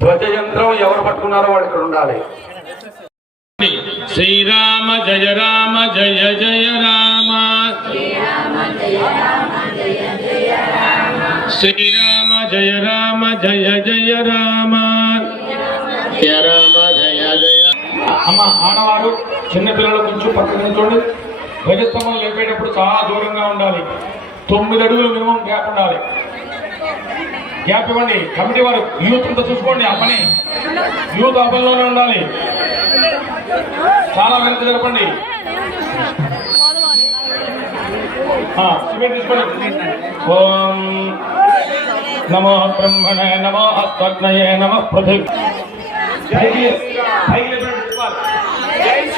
ధ్వజ యంత్రం ఎవరు పట్టుకున్నారో? ఇక్కడ ఉండాలి. శ్రీరామ జయ రామ జయ జయ రామ. శ్రీరామ జయ రామ జయ జయ రామ జయ రామ. చిన్నపిల్లలు కొంచెం పక్కన నిల్చోండి. ధ్వజస్తంభం లేపేటప్పుడు చాలా దూరంగా ఉండాలి. తొమ్మిది అడుగులు మినిమం గ్యాప్ ఉండాలి. గ్యాప్ ఇవ్వండి. కమిటీ వారు యూత్ అంతా చూసుకోండి ఆ పని యూత్ ఆ పనిలోనే ఉండాలి. చాలా వెనక జరపండి. ఓం నమో బ్రహ్మణే నమో అస్వగ్నయే నమ పృథివీ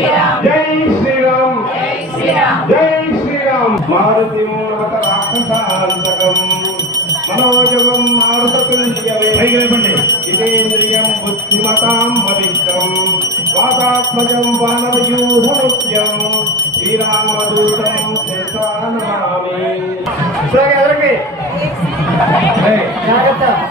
జై శ్రీరామ్. జై శ్రీరామ్. మారుతి మూలవత రాక్షసాంతకం. మనోజవం మారుత తుల్యవేపండి ఇదేంద్రియం బుద్ధిమతాం వరిష్టం వాతాత్మజం వానవయూధముఖ్యం శ్రీరామదూతం శిరసా నమామి ఎవరికి? జాగ్రత్త